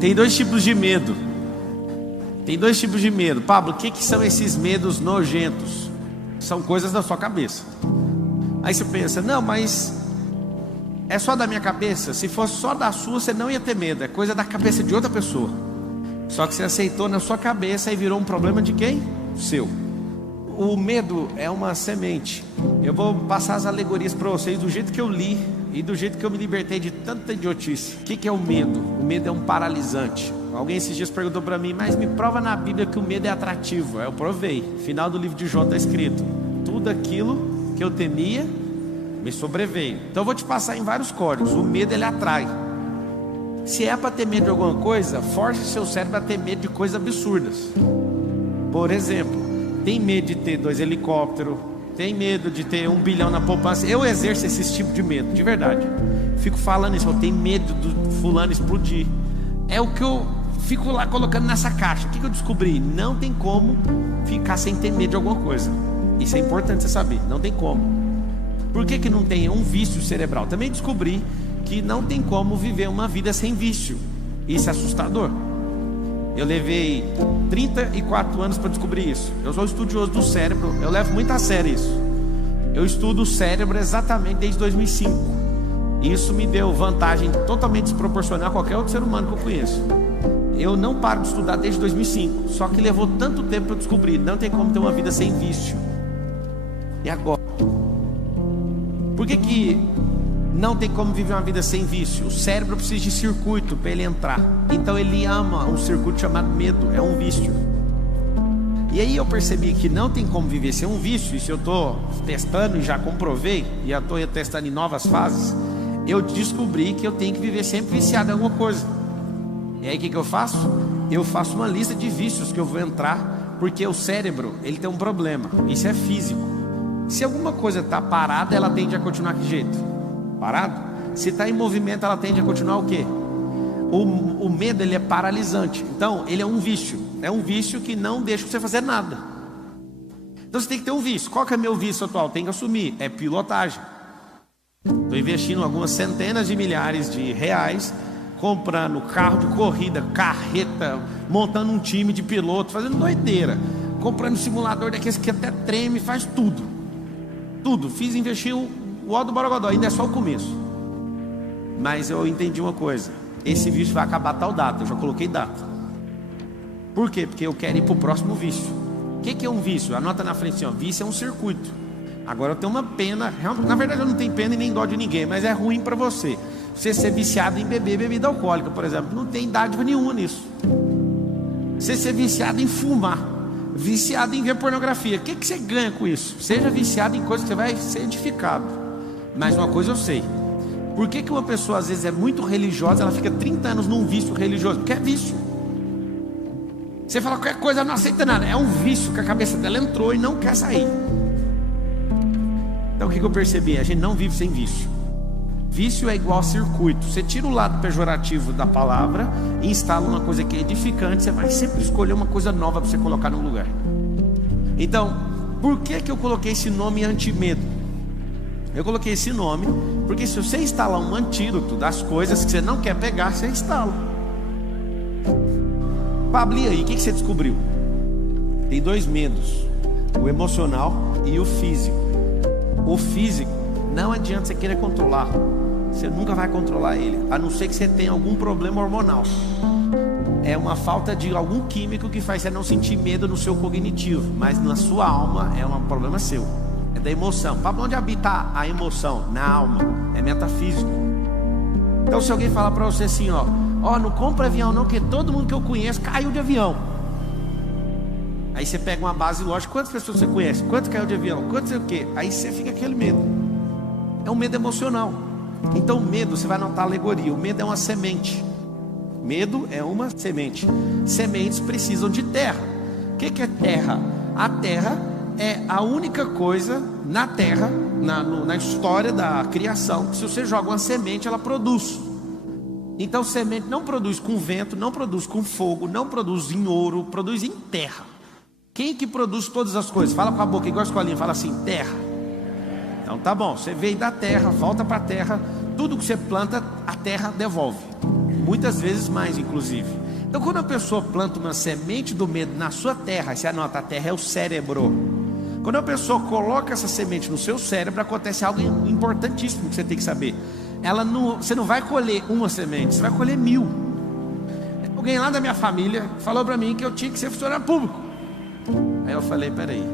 Tem dois tipos de medo. Tem dois tipos de medo. Pablo, o que são esses medos nojentos? São coisas da sua cabeça. Aí você pensa, não, mas é só da minha cabeça. Se fosse só da sua, você não ia ter medo. É coisa da cabeça de outra pessoa. Só que você aceitou na sua cabeça e virou um problema de quem? Seu. O medo é uma semente. Eu vou passar as alegorias para vocês do jeito que eu li e do jeito que eu me libertei de tanta idiotice. O que é o medo? O medo é um paralisante. Alguém esses dias perguntou para mim, mas me prova na Bíblia que o medo é atrativo. Eu provei. Final do livro de Jó está escrito: tudo aquilo que eu temia me sobreveio. Então eu vou te passar em vários códigos. O medo, ele atrai. Se é para ter medo de alguma coisa, force seu cérebro a ter medo de coisas absurdas. Por exemplo, tem medo de ter 2 helicópteros, tem medo de ter 1 bilhão na poupança. Eu exerço esse tipo de medo, de verdade. Fico falando isso, eu tenho medo do fulano explodir. É o que eu fico lá colocando nessa caixa. O que eu descobri? Não tem como ficar sem ter medo de alguma coisa. Isso é importante você saber, não tem como. Por que não tem? É um vício cerebral. Também descobri que não tem como viver uma vida sem vício. Isso é assustador. Eu levei 34 anos para descobrir isso. Eu sou estudioso do cérebro, eu levo muito a sério isso. Eu estudo o cérebro exatamente desde 2005. Isso me deu vantagem totalmente desproporcional a qualquer outro ser humano que eu conheço. Eu não paro de estudar desde 2005. Só que levou tanto tempo para eu descobrir. Não tem como ter uma vida sem vício. E agora? Por que não tem como viver uma vida sem vício? O cérebro precisa de circuito para ele entrar. Então ele ama um circuito chamado medo. É um vício. E aí eu percebi que não tem como viver sem um vício. E se eu estou testando e já comprovei, e já estou testando em novas fases, eu descobri que eu tenho que viver sempre viciado em alguma coisa. E aí o que eu faço? Eu faço uma lista de vícios que eu vou entrar. Porque o cérebro, ele tem um problema. Isso é físico. Se alguma coisa está parada, ela tende a continuar que jeito? Parado? Se está em movimento, ela tende a continuar o quê? O medo, ele é paralisante. Então ele é um vício. É um vício que não deixa você fazer nada. Então você tem que ter um vício. Qual que é meu vício atual? Tem que assumir. É pilotagem. Estou investindo algumas centenas de milhares de reais, comprando carro de corrida, carreta, montando um time de piloto, fazendo doideira, comprando simulador daqueles que até treme, faz tudo. Tudo. Investi o ó do Borogodó. Ainda é só o começo. Mas eu entendi uma coisa: esse vício vai acabar tal data. Eu já coloquei data. Por quê? Porque eu quero ir para o próximo vício. O que é um vício? Anota na frente assim, ó. Vício é um circuito. Agora eu tenho uma pena. Na verdade eu não tenho pena e nem dó de ninguém, mas é ruim para você. Você ser viciado em beber bebida alcoólica, por exemplo, não tem dádiva nenhuma nisso. Você ser viciado em fumar, viciado em ver pornografia, o que você ganha com isso? Seja viciado em coisa que você vai ser edificado. Mas uma coisa eu sei: por que uma pessoa às vezes é muito religiosa, ela fica 30 anos num vício religioso? Porque é vício. Você fala qualquer coisa, ela não aceita nada. É um vício que a cabeça dela entrou e não quer sair. Então o que eu percebi? A gente não vive sem vício. Vício é igual a circuito. Você tira o lado pejorativo da palavra e instala uma coisa que é edificante. Você vai sempre escolher uma coisa nova para você colocar no lugar. Então, por que eu coloquei esse nome anti-medo? Eu coloquei esse nome porque se você instalar um antídoto das coisas que você não quer pegar, você instala. Pablo, e aí? O que você descobriu? Tem 2 medos: o emocional e o físico. O físico, não adianta você querer controlar. Você nunca vai controlar ele, a não ser que você tenha algum problema hormonal. É uma falta de algum químico que faz você não sentir medo no seu cognitivo. Mas na sua alma é um problema seu. É da emoção. Para onde habita a emoção? Na alma. É metafísico. Então se alguém falar para você assim, ó, não compra avião não, porque todo mundo que eu conheço caiu de avião. Aí você pega uma base lógica: quantas pessoas você conhece? Quanto caiu de avião? Quanto sei o quê? Aí você fica aquele medo. É um medo emocional. Então o medo, você vai notar a alegoria: o medo é uma semente. Medo é uma semente. Sementes precisam de terra. O que é terra? A terra é a única coisa na terra, na história da criação, que se você joga uma semente, ela produz. Então semente não produz com vento, não produz com fogo, não produz em ouro, produz em terra. Quem que produz todas as coisas? Fala com a boca, igual a escolinha, fala assim: terra. Então tá bom, você veio da terra, volta para a terra. Tudo que você planta, a terra devolve. muitas vezes mais, inclusive. Então, quando a pessoa planta uma semente do medo na sua terra, você anota, a terra é o cérebro. Quando a pessoa coloca essa semente no seu cérebro, acontece algo importantíssimo que você tem que saber. Você não vai colher uma semente, você vai colher 1000. Alguém lá da minha família falou para mim que eu tinha que ser funcionário público. Aí eu falei, peraí,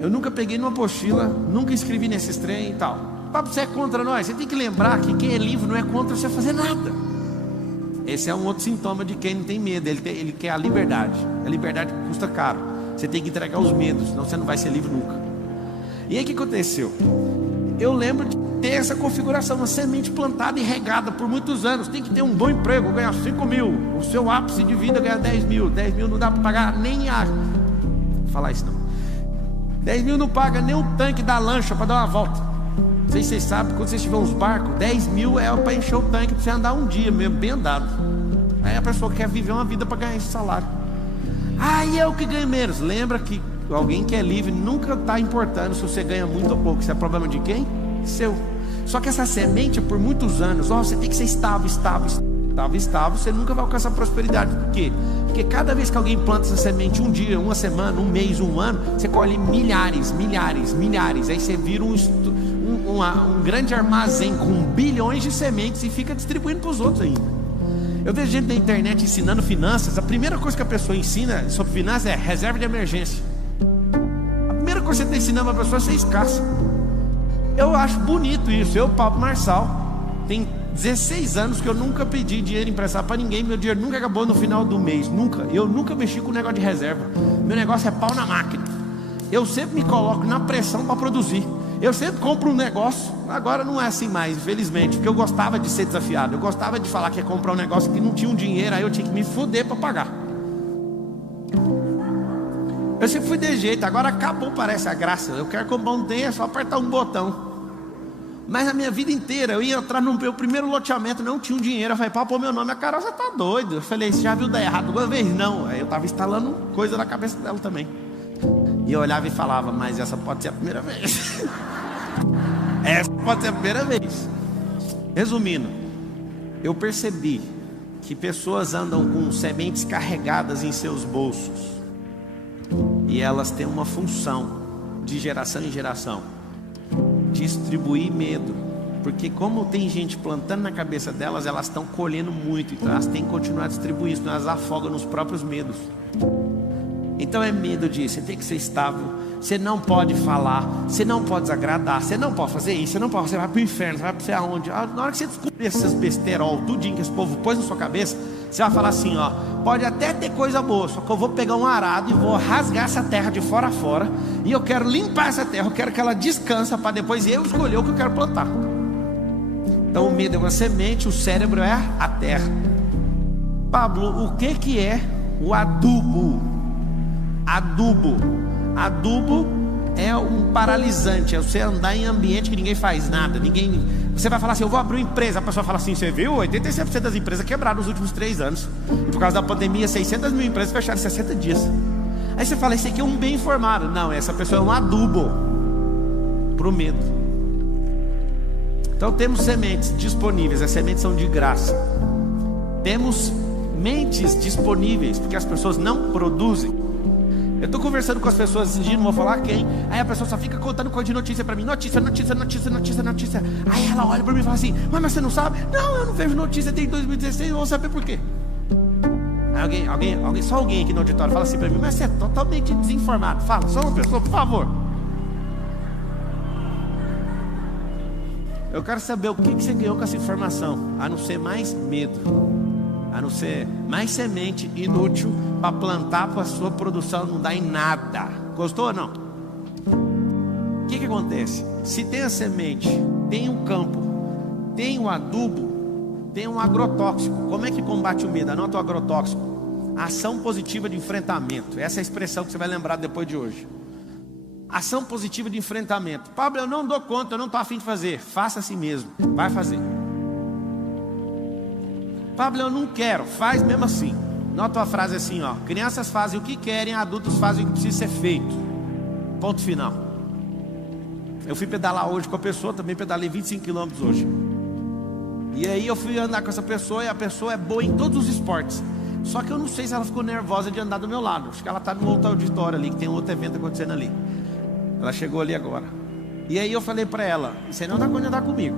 eu nunca peguei numa apostila, nunca escrevi nesses trem e tal. Papo, você é contra nós? Você tem que lembrar que quem é livre não é contra você fazer nada. Esse é um outro sintoma de quem não tem medo. Ele quer a liberdade. A liberdade custa caro. Você tem que entregar os medos, senão você não vai ser livre nunca. E aí o que aconteceu? Eu lembro de ter essa configuração, uma semente plantada e regada por muitos anos. Tem que ter um bom emprego, ganhar 5 mil. O seu ápice de vida é ganhar 10 mil. 10 mil não dá para pagar nem a... Vou falar isso não. 10 mil não paga nem o tanque da lancha para dar uma volta. Não sei se vocês sabem, quando vocês tiverem uns barcos, 10 mil é para encher o tanque para você andar um dia mesmo, bem andado. Aí a pessoa quer viver uma vida para ganhar esse salário. E eu que ganho menos. Lembra que alguém que é livre nunca está importando se você ganha muito ou pouco. Isso é problema de quem? Seu. Só que essa semente, por muitos anos, você tem que ser estável, você nunca vai alcançar prosperidade. Por quê? Porque cada vez que alguém planta essa semente, um dia, uma semana, um mês, um ano, você colhe milhares. Aí você vira um grande armazém com bilhões de sementes e fica distribuindo para os outros ainda. Eu vejo gente na internet ensinando finanças. A primeira coisa que a pessoa ensina sobre finanças é reserva de emergência. A primeira coisa que você está ensinando para a pessoa é ser escassa. Eu acho bonito isso. Eu, Pablo Marçal, tem 16 anos que eu nunca pedi dinheiro emprestado para ninguém. Meu dinheiro nunca acabou no final do mês. Nunca. Eu nunca mexi com o negócio de reserva. Meu negócio é pau na máquina. Eu sempre me coloco na pressão para produzir. Eu sempre compro um negócio. Agora não é assim mais, infelizmente, porque eu gostava de ser desafiado. Eu gostava de falar que ia comprar um negócio que não tinha um dinheiro. Aí eu tinha que me fuder para pagar. Eu sempre fui de jeito. Agora acabou, parece a graça. Eu quero comprar um trem, é só apertar um botão. Mas a minha vida inteira eu ia entrar no meu primeiro loteamento, não tinha um dinheiro. Eu falei, pô, meu nome, a Carol, você tá doido. Eu falei, você já viu dar errado uma vez? Não. Aí eu tava instalando coisa na cabeça dela também. E eu olhava e falava, mas essa pode ser a primeira vez. Essa pode ser a primeira vez. Resumindo, eu percebi que pessoas andam com sementes carregadas em seus bolsos. E elas têm uma função de geração em geração: distribuir medo. Porque como tem gente plantando na cabeça delas, elas estão colhendo muito. Então elas têm que continuar distribuindo, senão elas afogam nos próprios medos. Então é medo de você tem que ser estável, você não pode falar, você não pode desagradar, você não pode fazer isso, você vai para o inferno, você vai para você aonde? Na hora que você descobrir esses besterol, tudinho que esse povo pôs na sua cabeça, você vai falar assim, pode até ter coisa boa, só que eu vou pegar um arado e vou rasgar essa terra de fora a fora, e eu quero limpar essa terra, eu quero que ela descanse para depois eu escolher o que eu quero plantar. Então o medo é uma semente, o cérebro é a terra. Pablo, o que é o adubo? Adubo é um paralisante. É você andar em ambiente que ninguém faz nada. Você vai falar assim, eu vou abrir uma empresa. A pessoa fala assim, você viu? 87% das empresas quebraram nos últimos 3 anos. E por causa da pandemia, 600 mil empresas fecharam em 60 dias. Aí você fala, esse aqui é um bem informado. Não, essa pessoa é um adubo para o medo. Então temos sementes disponíveis. As sementes são de graça. Temos mentes disponíveis, porque as pessoas não produzem. Eu estou conversando com as pessoas esses dias, não vou falar quem. Aí a pessoa só fica contando coisa de notícia para mim. Notícia. Aí ela olha para mim e fala assim, mas você não sabe? Não, eu não vejo notícia desde 2016, eu vou saber por quê. Aí alguém, só alguém aqui no auditório fala assim para mim, mas você é totalmente desinformado. Fala, só uma pessoa, por favor. Eu quero saber o que você ganhou com essa informação, a não ser mais medo, a não ser mais semente inútil para plantar para a sua produção não dar em nada. Gostou ou não? O que acontece? Se tem a semente, tem um campo, tem um adubo, tem um agrotóxico. Como é que combate o medo? Anota o agrotóxico: ação positiva de enfrentamento. Essa é a expressão que você vai lembrar depois de hoje. Ação positiva de enfrentamento. Pablo, eu não dou conta, eu não estou a fim de fazer. Faça assim mesmo, vai fazer. Pablo, eu não quero, faz mesmo assim. Nota uma frase assim, crianças fazem o que querem, adultos fazem o que precisa ser feito. Ponto final. Eu fui pedalar hoje com a pessoa, também pedalei 25 km hoje. E aí eu fui andar com essa pessoa, e a pessoa é boa em todos os esportes. Só que eu não sei se ela ficou nervosa de andar do meu lado. Acho que ela está no outro auditório ali, que tem um outro evento acontecendo ali. Ela chegou ali agora. E aí eu falei para ela: você não dá conta de andar comigo,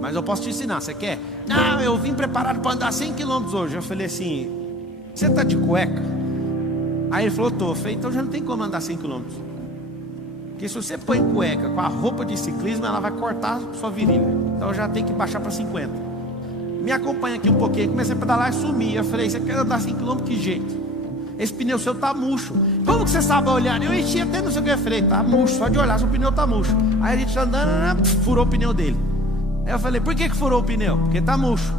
mas eu posso te ensinar, você quer? Não, eu vim preparado para andar 100 km hoje. Eu falei assim: você está de cueca? Aí ele falou: tô. Eu falei: então já não tem como andar 100 km. Porque se você põe cueca com a roupa de ciclismo, ela vai cortar sua virilha. Então já tem que baixar para 50. Me acompanha aqui um pouquinho. Comecei a pedalar e sumi. Eu falei: você quer andar 100 km? Que jeito? Esse pneu seu tá murcho. Como que você sabe olhar? Eu enchi até não sei o que. Eu falei: tá murcho, só de olhar seu pneu tá murcho. Aí a gente andando, furou o pneu dele. Aí eu falei: por que furou o pneu? Porque tá murcho.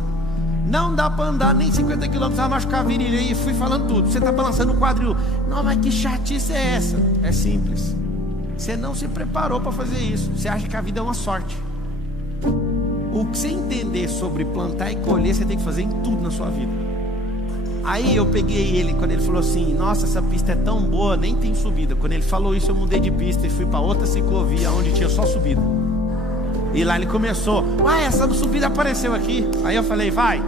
Não dá para andar nem 50 km, vai machucar a virilha. E fui falando tudo. Você tá balançando o quadril. Não, mas que chatice é essa? É simples. Você não se preparou para fazer isso. Você acha que a vida é uma sorte. O que você entender sobre plantar e colher, você tem que fazer em tudo na sua vida. Aí eu peguei ele, quando ele falou assim: nossa, essa pista é tão boa, nem tem subida. Quando ele falou isso, eu mudei de pista e fui para outra ciclovia, onde tinha só subida. E lá ele começou: uai, essa subida apareceu aqui. Aí eu falei: vai,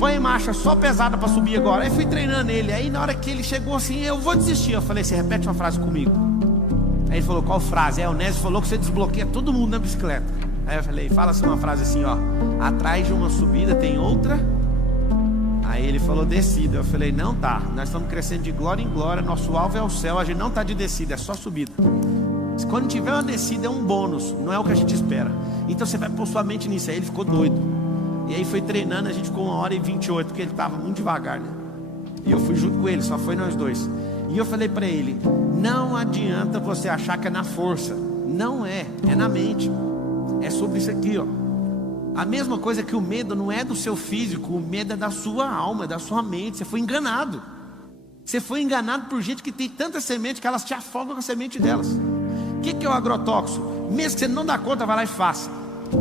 põe marcha só pesada para subir agora. Aí fui treinando ele. Aí na hora que ele chegou assim: eu vou desistir. Eu falei: você repete uma frase comigo. Aí ele falou: qual frase? O Nésio falou que você desbloqueia todo mundo na bicicleta. Aí eu falei: fala assim uma frase assim, ó: atrás de uma subida tem outra. Aí ele falou: descida. Eu falei: não tá, nós estamos crescendo de glória em glória, nosso alvo é o céu, a gente não tá de descida, é só subida. Quando tiver uma descida é um bônus, não é o que a gente espera. Então você vai pôr sua mente nisso. Aí ele ficou doido. E aí foi treinando, a gente ficou 1h28, porque ele estava muito devagar, né? E eu fui junto com ele, só foi nós dois. E eu falei para ele: não adianta você achar que é na força. Não é, é na mente. É sobre isso aqui, ó. A mesma coisa que o medo não é do seu físico, o medo é da sua alma, é da sua mente. Você foi enganado. Você foi enganado por gente que tem tanta semente que elas te afogam com a semente delas. O que é o agrotóxico? Mesmo que você não dá conta, vai lá e faça.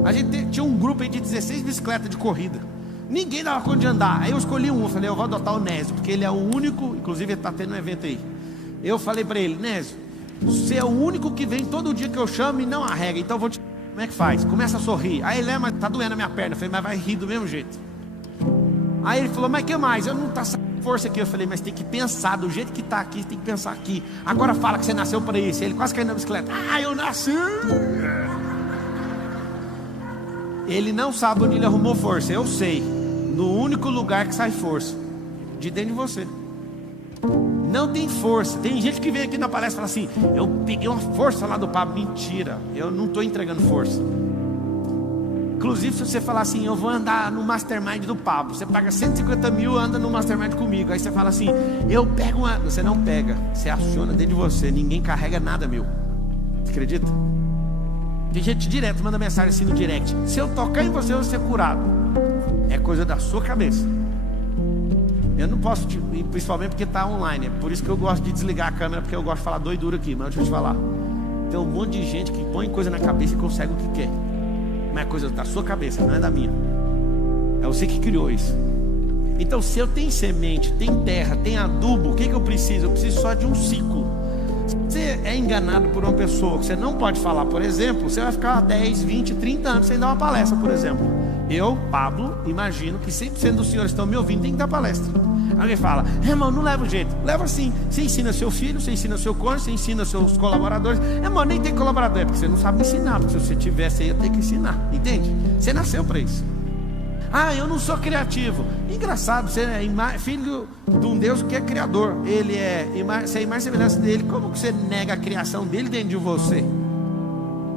A gente tinha um grupo aí de 16 bicicletas de corrida. Ninguém dava conta de andar. Aí eu escolhi um, eu falei: eu vou adotar o Nésio, porque ele é o único, inclusive ele está tendo um evento aí. Eu falei para ele: Nésio, você é o único que vem todo dia que eu chamo e não arrega. Então eu vou te... como é que faz? Começa a sorrir. Aí ele: mas tá doendo a minha perna. Eu falei: mas vai rir do mesmo jeito. Aí ele falou: mas que mais? Eu não tá saindo força aqui. Eu falei: mas tem que pensar do jeito que tá aqui, tem que pensar aqui. Agora fala que você nasceu para isso. Ele quase caiu na bicicleta. Ah, eu nasci. Ele não sabe onde ele arrumou força. Eu sei. No único lugar que sai força, de dentro de você. Não tem força. Tem gente que vem aqui na palestra e fala assim: eu peguei uma força lá do Pablo. Mentira, eu não estou entregando força. Inclusive, se você falar assim: eu vou andar no Mastermind do Pablo, você paga 150 mil, anda no Mastermind comigo. Aí você fala assim: eu pego uma... Você não pega, você aciona dentro de você. Ninguém carrega nada, meu. Você acredita? Tem gente direto manda mensagem assim no direct: se eu tocar em você, eu vou ser curado. É coisa da sua cabeça. Eu não posso, principalmente porque está online. É por isso que eu gosto de desligar a câmera, porque eu gosto de falar doidura aqui. Mas deixa eu te falar: tem um monte de gente que põe coisa na cabeça e consegue o que quer. Mas é coisa da sua cabeça, não é da minha. É você que criou isso. Então, se eu tenho semente, tem terra, tem adubo, o que eu preciso? Eu preciso só de um ciclo. Se você é enganado por uma pessoa que você não pode falar, por exemplo, você vai ficar 10, 20, 30 anos sem dar uma palestra, por exemplo. Eu, Pablo, imagino que 100% dos senhores estão me ouvindo, tem que dar palestra. Alguém fala: irmão, não leva o jeito. Leva sim. Você ensina seu filho, você ensina seu cônjuge, você ensina seus colaboradores. Irmão, nem tem colaborador, é porque você não sabe ensinar. Porque se você tivesse aí, ia ter que ensinar. Entende? Você nasceu para isso. Ah, eu não sou criativo. Engraçado, você é filho de um Deus que é criador. Você é imagem e semelhança dele. Como que você nega a criação dele dentro de você?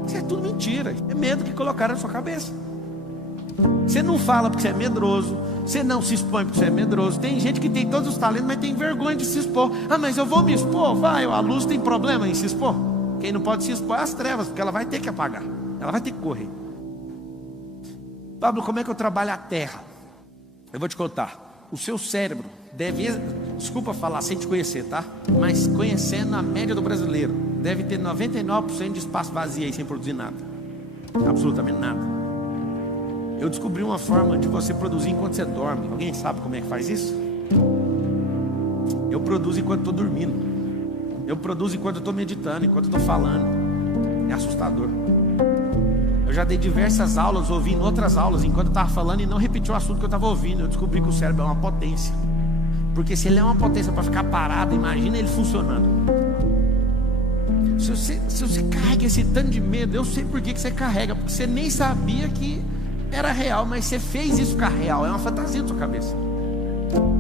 Isso é tudo mentira. É medo que colocaram na sua cabeça. Você não fala porque você é medroso. Você não se expõe porque você é medroso. Tem gente que tem todos os talentos, mas tem vergonha de se expor. Ah, mas eu vou me expor. Vai, a luz tem problema em se expor. Quem não pode se expor é as trevas, porque ela vai ter que apagar. Ela vai ter que correr. Pablo, como é que eu trabalho a terra? Eu vou te contar. O seu cérebro deve, desculpa falar sem te conhecer, tá? Mas conhecendo a média do brasileiro, deve ter 99% de espaço vazio aí sem produzir nada. Absolutamente nada. Eu descobri uma forma de você produzir enquanto você dorme. Alguém sabe como é que faz isso? Eu produzo enquanto estou dormindo. Eu produzo enquanto eu estou meditando, enquanto eu estou falando. É assustador. Eu já dei diversas aulas, ouvi em outras aulas, enquanto eu estava falando, e não repeti o assunto que eu estava ouvindo. Eu descobri que o cérebro é uma potência. Porque se ele é uma potência para ficar parado, imagina ele funcionando. Se você carrega esse tanto de medo, eu sei por que você carrega, porque você nem sabia que era real, mas você fez isso ficar real. É uma fantasia da sua cabeça.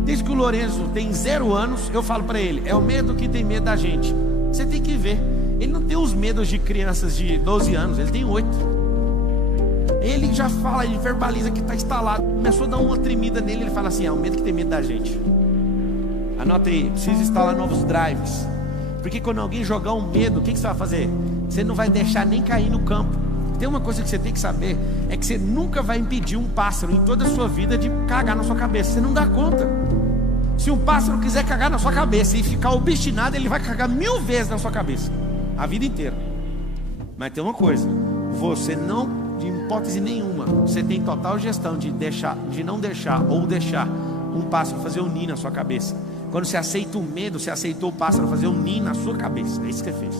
Desde que o Lourenço tem 0 anos, eu falo para ele, é o medo que tem medo da gente. Você tem que ver, ele não tem os medos de crianças de 12 anos, ele tem 8. Ele já fala, ele verbaliza que está instalado. Começou a dar uma tremida nele, ele fala assim, é o medo que tem medo da gente. Anota aí, precisa instalar novos drives. Porque quando alguém jogar um medo, o que você vai fazer? Você não vai deixar nem cair no campo. Tem uma coisa que você tem que saber, é que você nunca vai impedir um pássaro em toda a sua vida de cagar na sua cabeça. Você não dá conta. Se um pássaro quiser cagar na sua cabeça e ficar obstinado, ele vai cagar 1000 vezes na sua cabeça, a vida inteira. Mas tem uma coisa, você não, de hipótese nenhuma, você tem total gestão de não deixar ou deixar um pássaro fazer um ninho na sua cabeça. Quando você aceita o medo, você aceitou o pássaro fazer um ninho na sua cabeça. É isso que você fez.